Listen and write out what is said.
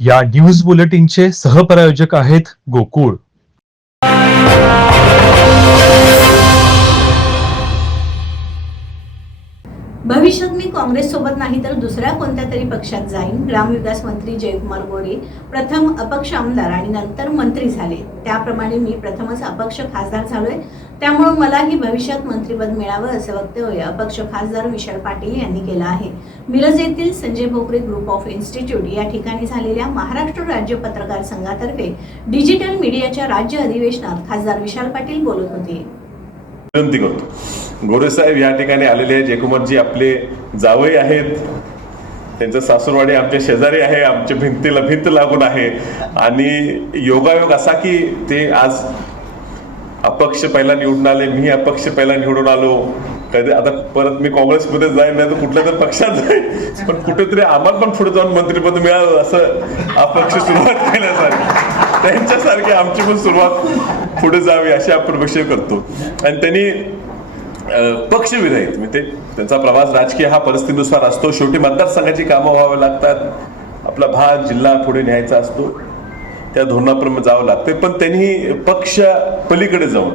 या न्यूज बुलेटिनचे सहप्रायोजक आहेत गोकुळ. भविष्यात मी काँग्रेस सोबत नाही तर दुसऱ्या कोणत्या तरी पक्षात जाईन. ग्रामविकास मंत्री जयकुमार गोरे प्रथम अपक्ष आमदार आणि नंतर मंत्री झाले. त्याप्रमाणे मी प्रथमच अपक्ष खासदार झालोय. त्यामुळे मलाही भविष्यात मंत्रिपद मिळावं असं वक्तव्य अपक्ष खासदार विशाल पाटील यांनी केलं आहे. मिरज येथील Sanjay Bhokare group of institute या ठिकाणी झालेल्या महाराष्ट्र राज्य पत्रकार संघातर्फे डिजिटल मीडियाच्या राज्य अधिवेशनात खासदार विशाल पाटील बोलत होते. विनंती करतो, गोरे साहेब या ठिकाणी आलेले आहेत. जयकुमारजी आपले जावई आहेत, त्यांचं सासूरवाडी आमच्या शेजारी आहे, आमच्या भिंतीला भिंत लागून आहे. आणि योगायोग असा की ते आज अपक्ष पहिला निवडून आले, मी अपक्ष पहिला निवडून आलो. कधी आता परत मी काँग्रेसमध्ये जाईन नाही तर कुठल्या तरी पक्षात जाईन, पण कुठेतरी आम्हाला पण पुढे जाऊन मंत्रिपद मिळावं असं अपक्ष सुरुवात केल्यासारखी त्यांच्यासारखी आमची पण सुरुवात पुढे जावी अशी आपण अपेक्षा करतो. आणि त्यांनी पक्षविरहित म्हणजे त्यांचा प्रवास राजकीय हा परिस्थितीनुसार असतो. शेवटी मतदारसंघाची कामं व्हावी लागतात, आपला भाग जिल्हा पुढे न्यायचा असतो, त्या धोरणाप्रमाणे जावं लागते. पण त्यांनी पक्ष पलीकडे जाऊन